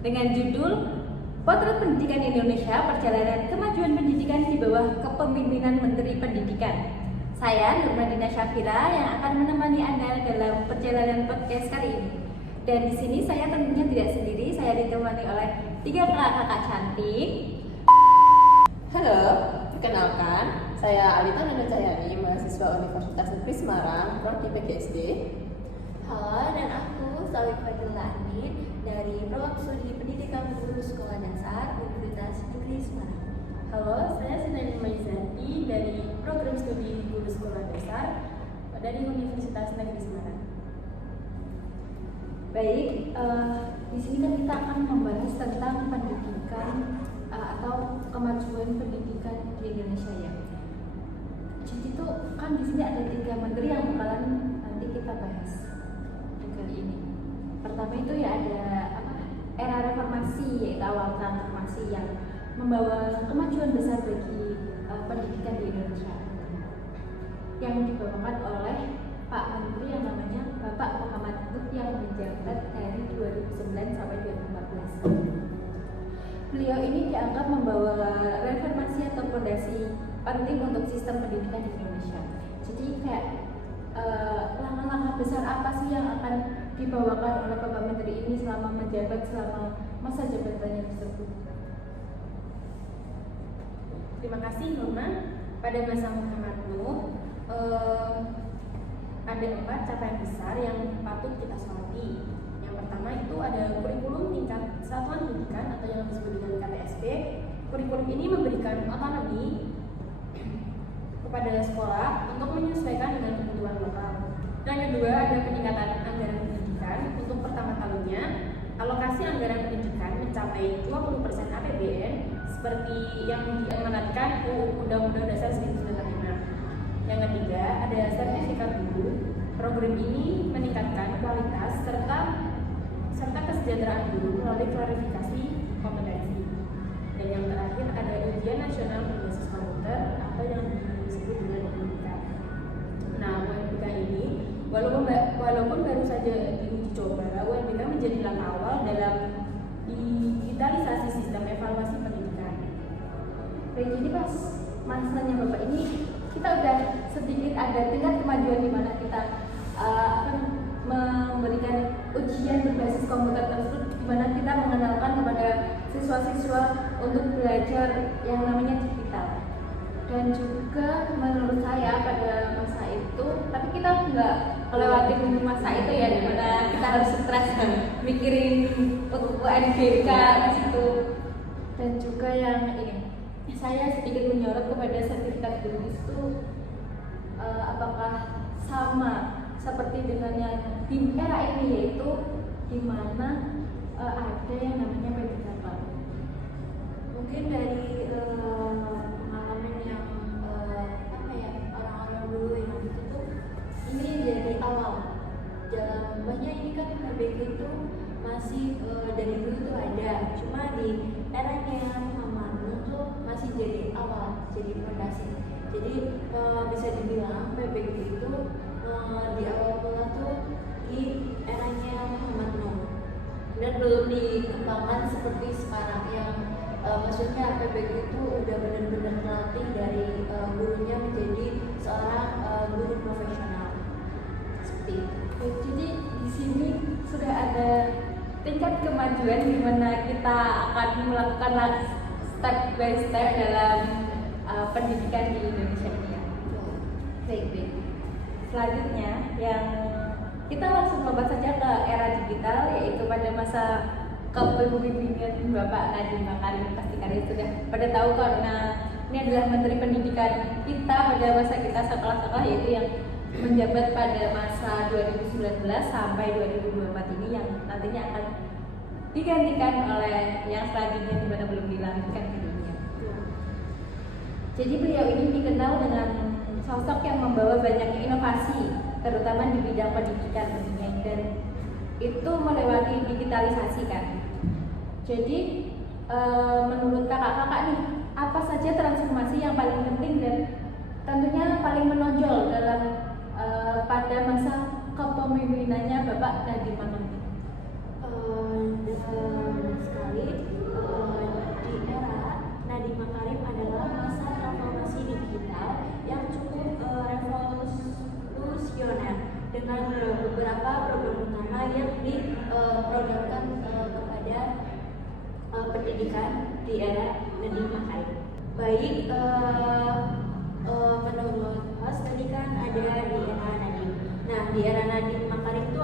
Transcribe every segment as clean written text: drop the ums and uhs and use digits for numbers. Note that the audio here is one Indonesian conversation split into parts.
dengan judul Potret Pendidikan Indonesia, Perjalanan Kemajuan Pendidikan di bawah Kepemimpinan Menteri Pendidikan. Saya Nurmadina Syafira yang akan menemani Anda dalam perjalanan podcast kali ini. Dan di sini saya tentunya tidak sendiri, saya ditemani oleh 3 kakak cantik. Halo, perkenalkan, saya Alita Nanda Cahyani, mahasiswa Universitas Negeri Semarang, Prodi PGSD. Halo, dan aku Sawi Fadila Anin dari Program Studi Pendidikan Guru Sekolah Dasar Universitas Negeri Semarang. Halo, saya Sinani Maizanti dari Program Studi Guru Sekolah Dasar dari Universitas Negeri Semarang. Baik, di sini kan kita akan membahas tentang pendidikan atau kemajuan pendidikan di Indonesia ya. Jadi itu kan di sini ada 3 menteri yang bakalan nanti kita bahas di kali ini. Pertama itu ya ada era reformasi, yaitu awal transformasi yang membawa kemajuan besar bagi pendidikan di Indonesia, yang dibawakan oleh Pak Menteri yang namanya Bapak Muhammad Nuh yang menjabat dari 2009 sampai 2014. Beliau ini dianggap membawa reformasi atau fondasi penting untuk sistem pendidikan di Indonesia. Jadi kayak langkah-langkah besar apa sih yang akan dibawakan oleh Bapak Menteri ini selama menjabat, selama masa jabatannya tersebut? Terima kasih Nurma. Pada masa Muhammad Nuh ada 4 capaian besar yang patut kita soroti. Yang pertama itu ada kurikulum tingkat satuan pendidikan atau yang disebut dengan KTSP. Kurikulum ini memberikan otonomi kepada sekolah untuk menyesuaikan dengan kebutuhan lokal. Yang kedua ada peningkatan anggaran pendidikan. Untuk pertama kalinya alokasi anggaran pendidikan mencapai 20% APBN seperti yang diamanatkan Undang-Undang Dasar 1945. Yang ketiga ada sertifikat guru. Program ini meningkatkan kualitas serta kesejahteraan guru melalui klarifikasi kompetensi. Dan yang terakhir ada ujian nasional berbasis komputer atau yang disebut dengan UNBK. Nah, UNBK ini walaupun baru saja diuji coba, UNBK menjadi langkah awal dalam digitalisasi sistem evaluasi pendidikan. Baik, jadi pas masanya Bapak ini kita udah sedikit ada tingkat kemajuan di mana kita akan memberikan ujian berbasis komputer tersebut, di mana kita mengenalkan kepada siswa-siswa untuk belajar yang namanya digital. Dan juga menurut saya pada masa itu, tapi kita nggak melewati masa itu ya, di mana kita harus stres mikirin UNBK di situ. Dan juga yang ini, saya sedikit menyorot kepada sertifikat guru itu, apakah sama seperti dengan yang di era ini, yaitu di mana ada yang namanya PDKP. Mungkin dari pengalaman yang orang-orang dulu yang itu tuh, ini dari awal jalannya. Ini kan PBG itu masih dari dulu tuh ada, cuma di eranya Muhammad Nuh tuh masih jadi awal, jadi fondasi. Jadi bisa dibilang PBG itu di awal mula tuh di eranya Muhammad Nuh dan belum dikembangkan seperti sekarang yang maksudnya PBG itu udah benar-benar melatih dari gurunya menjadi seorang guru profesional seperti itu. Jadi di sini sudah ada tingkat kemajuan di mana kita akan melakukan step by step dalam pendidikan di Indonesia ini ya. Baik. Selanjutnya yang kita langsung lompat saja ke era digital, yaitu pada masa kepemimpinan Bapak Nadiem Makarim. Pasti kalian sudah pada tahu karena ini adalah Menteri Pendidikan kita pada masa kita sekolah-sekolah, yaitu yang menjabat pada masa 2019 sampai 2024 ini, yang nantinya akan digantikan oleh yang selanjutnya di mana belum dilanjutkan videonya. Jadi beliau ini dikenal dengan sosok yang membawa banyak inovasi, terutama di bidang pendidikan tentunya, dan itu melewati digitalisasi kan. Jadi menurut kakak-kakak nih, apa saja transformasi yang paling penting dan tentunya paling menonjol dalam pada masa kepemimpinannya Bapak Nadiem Makarim? benar sekali, di era Nadiem Makarim adalah masa transformasi digital yang cukup revolusioner dengan beberapa program utama yang diprogramkan kepada pendidikan di era Nadiem Makarim. Baik, menurut host tadi kan ada di era Nadiem. Nah, di era Nadiem Makarim itu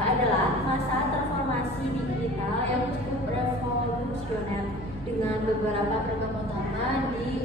adalah masa transformasi digital yang cukup revolusioner dengan beberapa program utama di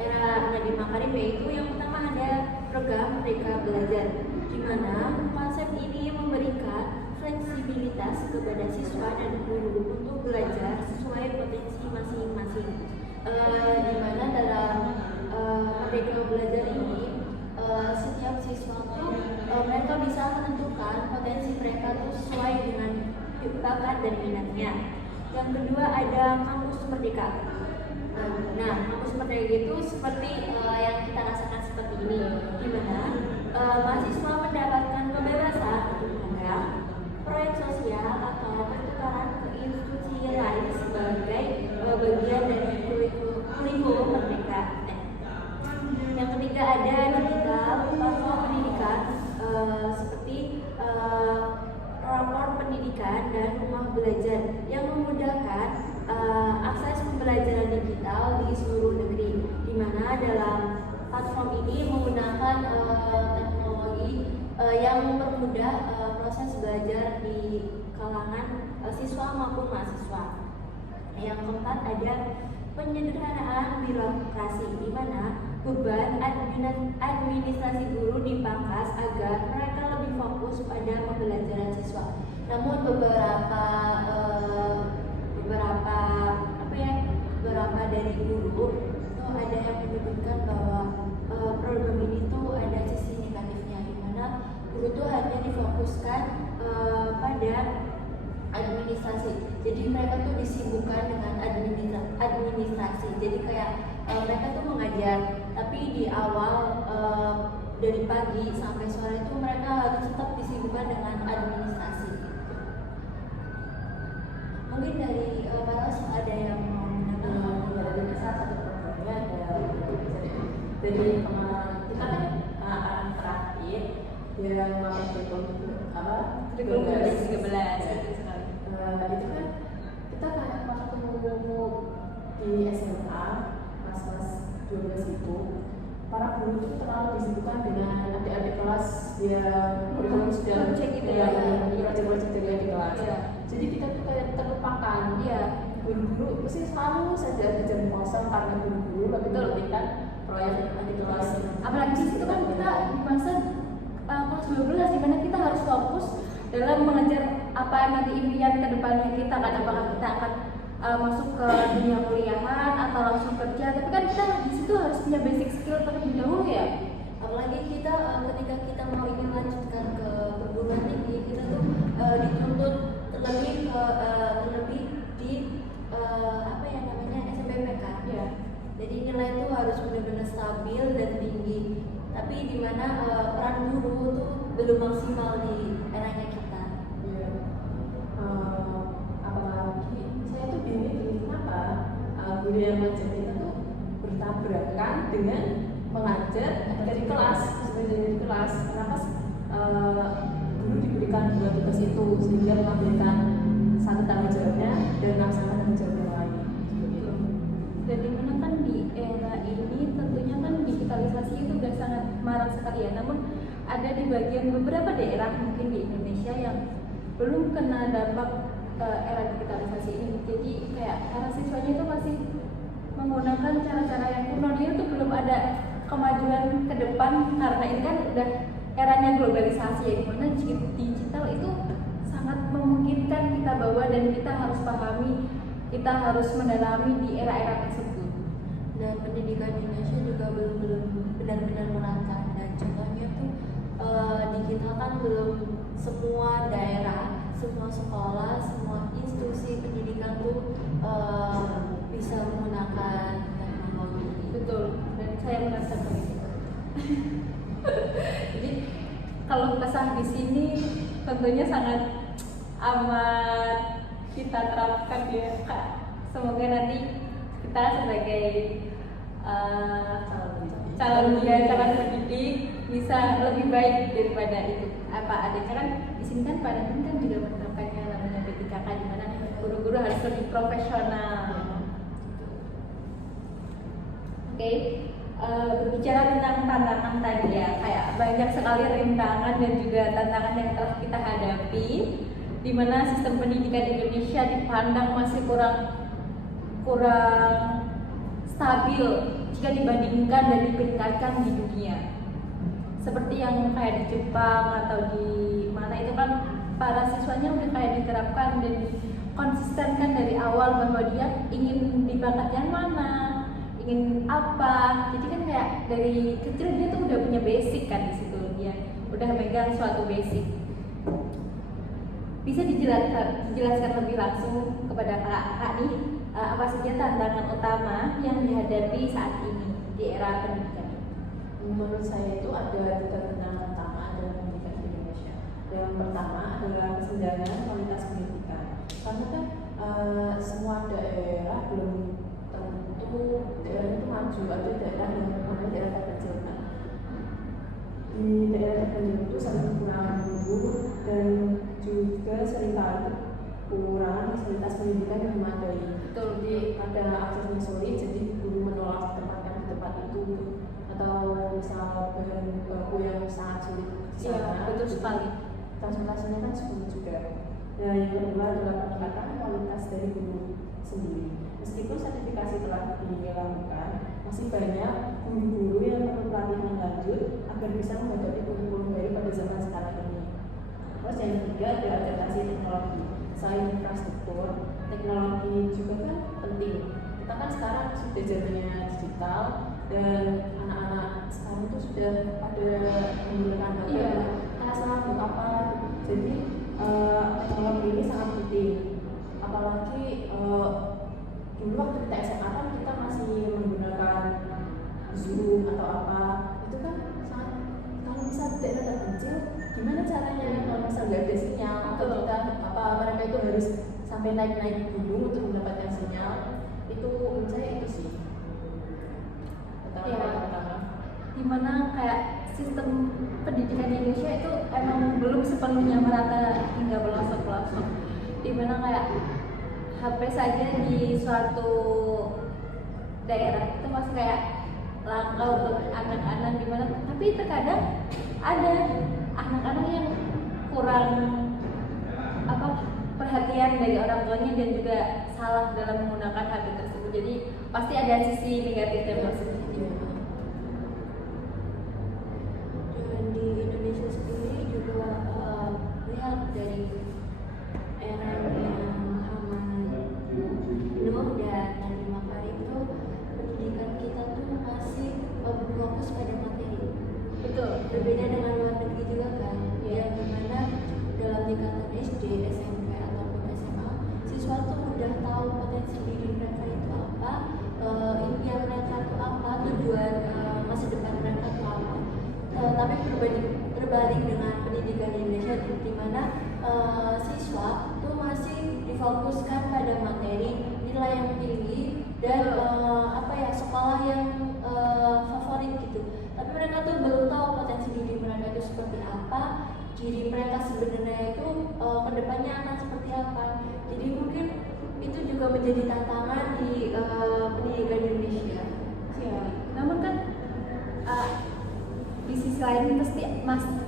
era Nadiem Makarim, yaitu yang pertama ada program Merdeka Belajar, di mana konsep ini memberikan fleksibilitas kepada siswa dan guru untuk belajar sesuai potensi masing-masing. Di mana dalam Merdeka Belajar ini setiap siswa tuh mereka bisa menentukan potensi mereka tuh sesuai dengan bakat dan minatnya. Yang kedua ada kampus merdeka. Nah, kampus merdeka itu seperti yang kita rasakan seperti ini, di mana mahasiswa mendapatkan kebebasan untuk magang, proyek sosial atau pertukaran ke institusi lain sebagai bagian dari kurikulum merdeka. Yang ketiga ada digital platform pendidikan seperti rapor pendidikan dan rumah belajar yang memudahkan akses pembelajaran digital di seluruh negeri, di mana dalam platform ini menggunakan teknologi yang mempermudah proses belajar di kalangan siswa maupun mahasiswa. Yang keempat ada penyederhanaan birokrasi, di mana beban administrasi guru dipangkas agar mereka lebih fokus pada pembelajaran siswa. Namun beberapa dari guru itu ada yang menyebutkan bahwa program ini tuh ada sisi negatifnya, di mana guru tuh hanya difokuskan pada administrasi. Jadi mereka tuh disibukkan dengan administrasi. Jadi kayak mereka tuh mengajar, tapi di awal dari pagi sampai sore itu mereka harus tetap disibukkan dengan administrasi. Mungkin dari Paras ada yang mau Dari salah satu programnya ada dari kita kan anak terakhir yang kurikulum apa? 13. Itu kan kita kayak pas ketemu di SMA pas 12 itu para guru itu terlalu disibukkan dengan adik-adik kelas yang kurikulum sudah project gitu ya, ya, project dari adik kelas. Iya. Jadi kita tuh kayak terlupakan. Iya. Guru-guru mesti selalu saja di jam kosong karena guru-guru lebih memikirkan proyek adik kelas. Apalagi di situ kan kita di masa kelas 12, di mana kita harus fokus dalam mengejar apa nanti impian ke depannya kita kan, apakah kita akan masuk ke dunia kuliahan atau langsung kerja. Tapi kan kita di situ harus punya basic skill terlebih dahulu ya. Apalagi kita ketika kita mau ingin lanjutkan ke perguruan tinggi, kita tuh dituntut terlebih di apa yang namanya SNMPTN kan. Iya. Jadi nilai itu harus benar-benar stabil dan tinggi. Tapi di mana peran guru tuh belum maksimal di eranya kita. Iya. Apalagi saya tuh bingung kenapa guru yang ngajar kita tuh bertabrakan dengan mengajar dari kelas, sebenarnya dari kelas. Kenapa guru diberikan dua tugas itu sehingga mengambilkan satu tanggung jawabnya dan melaksanakan tanggung jawab yang lain. Gitu. Dan dimana kan di era ini tentunya kan digitalisasi itu sudah sangat marak sekali ya. Namun ada di bagian beberapa daerah mungkin di Indonesia yang belum kena dampak era digitalisasi ini. Jadi kayak para siswanya itu masih menggunakan cara-cara yang kuno, dia itu belum ada kemajuan ke depan karena ini kan udah eranya globalisasi ya, dimana digital itu sangat memungkinkan kita bawa dan kita harus pahami, kita harus mendalami di era-era tersebut. Dan pendidikan di Indonesia juga belum benar-benar merata. Dan contohnya tuh digital kan belum semua daerah, semua sekolah, semua institusi pendidikan tuh bisa menggunakan teknologi. Betul, dan saya merasakan itu. Jadi kalau kesah di sini tentunya sangat amat kita terapkan ya Kak. Semoga nanti kita sebagai calon pendidik bisa lebih baik daripada itu. Apa adanya kan di sini kan Pak Nadiem kan juga menerapkannya namanya PTKK, di mana guru-guru harus lebih profesional. Oke, berbicara tentang tantangan tadi ya, kayak banyak sekali rintangan dan juga tantangan yang telah kita hadapi, di mana sistem pendidikan Indonesia dipandang masih kurang stabil jika dibandingkan dan diperingkatkan di dunia. Seperti yang kayak di Jepang atau di mana itu kan para siswanya udah kayak diterapkan dan konsistenkan dari awal bahwa dia ingin di bakat yang mana, ingin apa. Jadi kan kayak dari kecil dia tuh udah punya basic kan di situ, dia udah megang suatu basic. Bisa dijelaskan lebih langsung kepada Kak nih, apa saja tantangan utama yang dihadapi saat ini di era pendidikan ini? Menurut saya itu ada 3 tantangan utama dalam pendidikan di Indonesia. Yang pertama adalah kesenjangan kualitas pendidikan. Karena kan semua daerah belum tentu daerah itu maju, ada daerah yang namanya daerah terpencil. Nah, di daerah terpencil itu sangat kekurangan guru dan juga seringkali kekurangan fasilitas pendidikan yang memadai. Betul, Jadi ada aksesnya sulit, jadi guru menolak ditempatkan di tempat itu, atau misal bahan baku yang sangat sulit di sana. Iya, betul sekali. Transportasinya kan sulit juga. Dan yang kedua adalah peningkatan kualitas dari guru sendiri. Meskipun sertifikasi telah dilakukan, masih banyak guru-guru yang perlu pelatihan lanjut agar bisa menghadapi kurikulum baru pada zaman sekarang ini. Terus yang ketiga adalah adaptasi teknologi. Selain infrastruktur, teknologi juga kan penting. Kita kan sekarang sudah zamannya digital dan anak-anak sekarang itu sudah pada menggunakan HP, untuk apa. Jadi teknologi ini sangat penting. Apalagi dulu waktu kita SMA kan kita masih menggunakan Zoom atau apa, itu kan sangat, kalau bisa daerah terpencil gimana caranya kalau misal nggak ada sinyal atau kita mereka itu harus sampai naik gunung untuk mendapatkan sinyal. Itu menurut saya itu sih pertama. Dimana kayak sistem pendidikan di Indonesia itu emang belum sepenuhnya merata hingga pelosok-pelosok. Dimana kayak HP saja di suatu daerah itu masih kayak langka untuk anak-anak, dimana tapi terkadang ada anak-anak yang kurang perhatian dari orang tuanya dan juga salah dalam menggunakan HP tersebut. Jadi pasti ada sisi negatif dan positifnya. Dan di Indonesia sendiri juga lihat dari era yang Muhammad Nuh dan Nadiem Makarim itu pendidikan kita tuh masih berfokus pada materi. Betul. Berbeda dengan luar negeri juga kan, yang dimana dalam tingkatan SD, SMP ataupun SMA, siswa tuh udah tahu potensi diri mereka itu apa, impian mereka itu apa, tujuan masa depan mereka itu apa. Tapi berbalik dengan pendidikan di Indonesia, di mana siswa tuh masih difokuskan pada materi, nilai yang tinggi dan sekolah yang favorit gitu. Tapi mereka tuh belum tahu potensi diri mereka itu seperti apa, diri mereka sebenarnya itu kedepannya akan seperti apa. Jadi mungkin itu juga menjadi tantangan di pendidikan di Indonesia. Ya, namun kan di sisi lain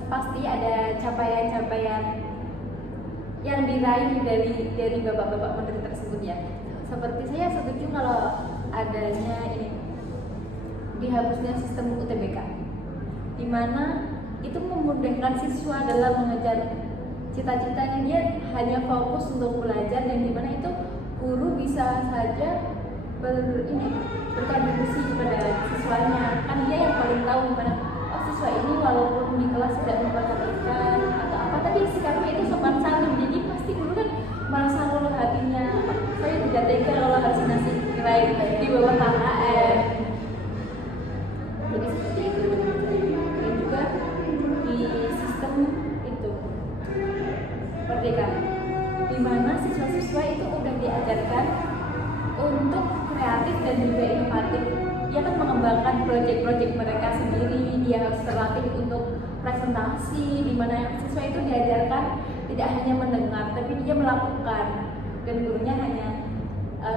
pasti ada capaian-capaian yang diraih dari bapak-bapak menteri tersebut ya. Seperti saya setuju kalau adanya ini dihapusnya sistem UTBK, di mana itu memudahkan siswa dalam mengejar cita-citanya. Dia hanya fokus untuk belajar, dan di mana itu guru bisa saja berkontribusi kepada siswanya. Kan dia yang paling tahu gimana, siswa ini walaupun di kelas tidak memperhatikan atau apa, tapi sikapnya itu sopan santun. Jadi pasti guru kan merasa luluh hatinya, saya tidak tega kalau harus ngasih nilai di bawah KKM. Jadi seperti itu. Dan juga di sistem itu untuk kreatif dan juga inovatif. Dia kan mengembangkan proyek-proyek mereka sendiri, dia harus terlatih untuk presentasi, di mana siswa itu diajarkan tidak hanya mendengar, tapi dia melakukan, dan gurunya hanya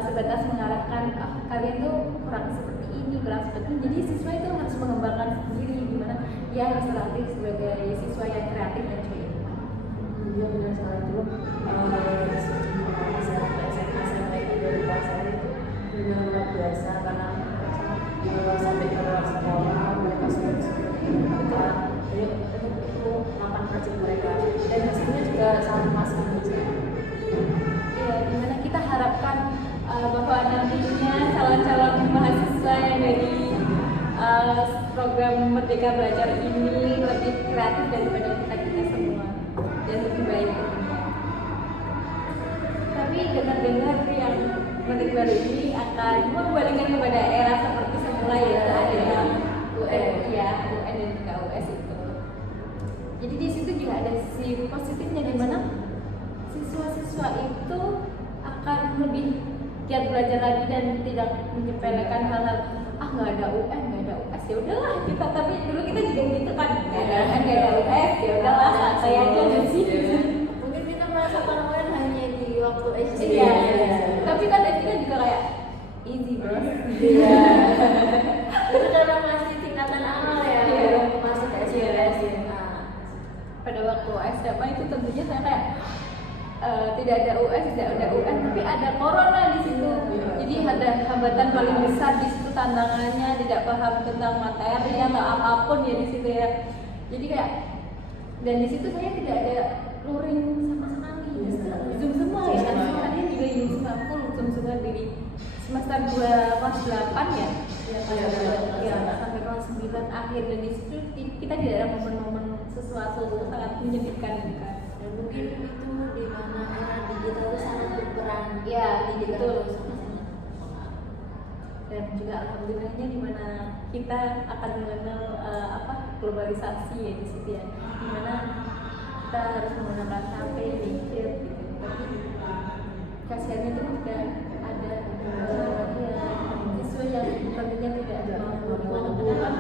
sebatas mengarahkan, kalian tuh kurang seperti ini, kurang seperti ini. Jadi siswa itu harus mengembangkan sendiri, di mana dia harus terlatih sebagai siswa yang kreatif dan juga inovatif. Iya benar sekali dulu. SMA itu dari pasar itu benar luar biasa karena sampai ke sekolah mereka sudah mereka itu melakukan proyek mereka dan hasilnya juga sangat memuaskan. Ya, dimana kita harapkan bahwa nantinya calon-calon mahasiswa yang dari program Merdeka Belajar ini lebih kreatif daripada kita semua dan lebih baik. Tapi dengar-dengar yang Menteri baru ini akan mengembalikan kepada era seperti semula, yaitu ada UN, ya UN dan juga US itu. Jadi di situ juga ada sisi positifnya, di mana siswa-siswa itu akan lebih giat belajar lagi dan tidak menyepelekan hal-hal nggak ada UN, nggak ada US, ya udahlah kita. Tapi dulu kita juga gitu kan, nggak ada UN, nggak ada US, ya udahlah santai aja di sini. Mungkin kita merasakan UN hanya di waktu SD. Iya. Tapi kan SD kan juga kayak easy bros. Iya. Itu karena masih tingkatan awal ya, Iya. belum masuk ke SD. Pada waktu SMA itu tentunya saya kayak tidak ada US, tidak ada UN, tapi ada corona di situ. Jadi ada hambatan paling besar di situ, tantangannya tidak paham tentang materi atau apapun ya di situ ya. Jadi kayak, dan di situ saya tidak ada luring sama sekali, zoom semua ya. Kan semuanya juga zoom semua, aku zoom semua dari semester 2 kelas 8 ya. Ya, sampai kelas 9 akhir, dan di situ kita tidak ada momen-momen sesuatu sangat menyedihkan bukan. Dan mungkin itu di mana era digital itu sangat berperan. Ya, Digital betul. itu sangat. Dan juga alhamdulillahnya di mana kita akan mengenal globalisasi ya di situ ya, di mana kita harus menggunakan HP, gadget gitu. Tapi kasihannya itu juga ada siswa yang tentunya tidak ada bantuan.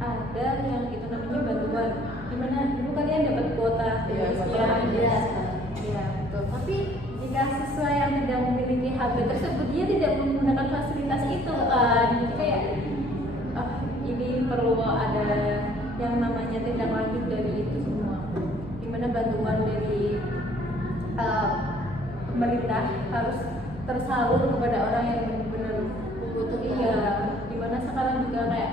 Ada yang itu namanya bantuan, di mana dulu kalian dapat kuota sekolah ya, betul. Tapi jika siswa yang tidak memiliki HP tersebut, dia tidak menggunakan fasilitas itu kan. Jadi kayak ini perlu ada yang namanya tindak lanjut dari itu semua, di mana bantuan dari pemerintah harus tersalur kepada orang yang benar-benar membutuhkan. Iya, di mana sekarang juga kayak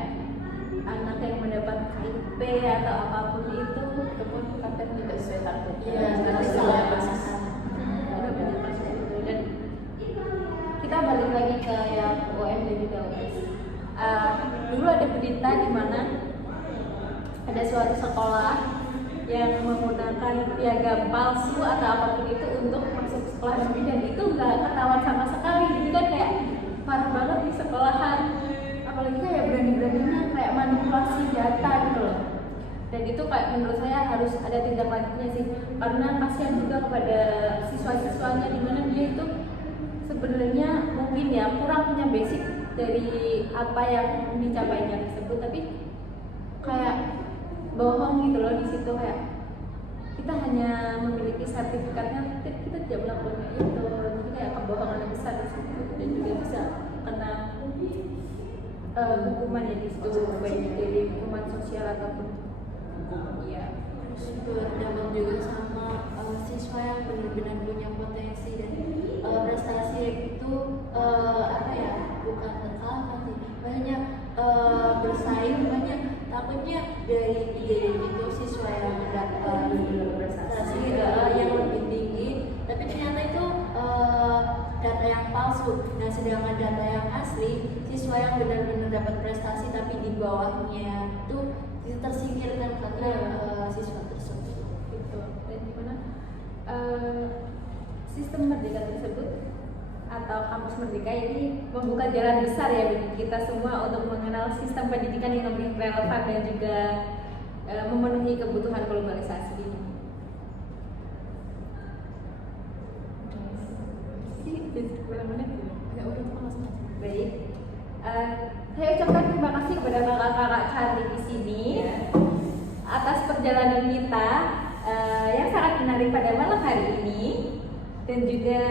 anak yang mendapat KIP atau apapun itu kadang tidak sesuai target. Iya, ada banyak kasus itu. Dan kita balik lagi ke yang UN dan juga US. Dulu ada berita di mana ada suatu sekolah yang menggunakan piagam palsu atau apapun itu untuk masuk sekolah negeri, dan itu nggak ketahuan sama sekali. Jadi kan kayak parah banget di sekolahan, apalagi kayak berani-beraninya kayak manipulasi data gitu loh. Dan itu kayak menurut saya harus ada tindak lanjutnya sih, karena kasihan juga kepada siswa-siswanya, di mana dia itu sebenarnya mungkin ya kurang punya basic dari apa yang dicapainya tersebut, tapi kayak bohong gitu loh di situ, kayak kita hanya memiliki sertifikatnya, kita tidak melakukannya itu. Jadi kayak kebohongan yang besar di situ, dan juga bisa kena hukuman ya di situ, baik dari hukuman sosial ataupun hukum. Iya. Terus berdampak juga sama siswa yang benar-benar punya potensi dan prestasi itu bukan terkalahkan sih, banyak bersaing, banyak takutnya dari itu siswa yang mendapat prestasi yang lebih tinggi, tapi ternyata itu data yang palsu. Nah, sedangkan data yang asli, siswa yang benar-benar dapat prestasi tapi di bawahnya itu tersingkirkan karena siswa tersebut. Gitu. Dan gimana sistem merdeka tersebut atau kampus merdeka ini membuka jalan besar ya bagi kita semua untuk mengenal sistem pendidikan yang lebih relevan dan juga memenuhi kebutuhan globalisasi ini. Berapa menit? Ya udah. Karli di sini atas perjalanan kita yang sangat menarik pada malam hari ini, dan juga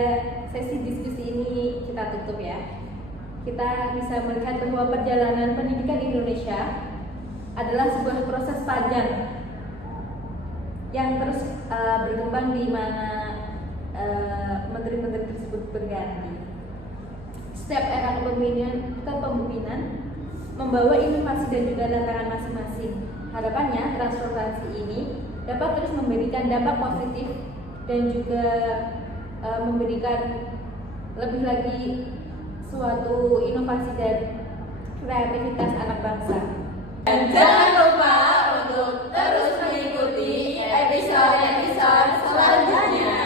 sesi diskusi ini kita tutup ya. Kita bisa melihat bahwa perjalanan pendidikan Indonesia adalah sebuah proses panjang yang terus berkembang di mana menteri-menteri tersebut berganti. Setiap era kepemimpinan membawa inovasi dan juga tantangan masing-masing. Harapannya transformasi ini dapat terus memberikan dampak positif dan juga memberikan lebih lagi suatu inovasi dan kreativitas anak bangsa. Dan jangan lupa untuk terus mengikuti episode-episode selanjutnya.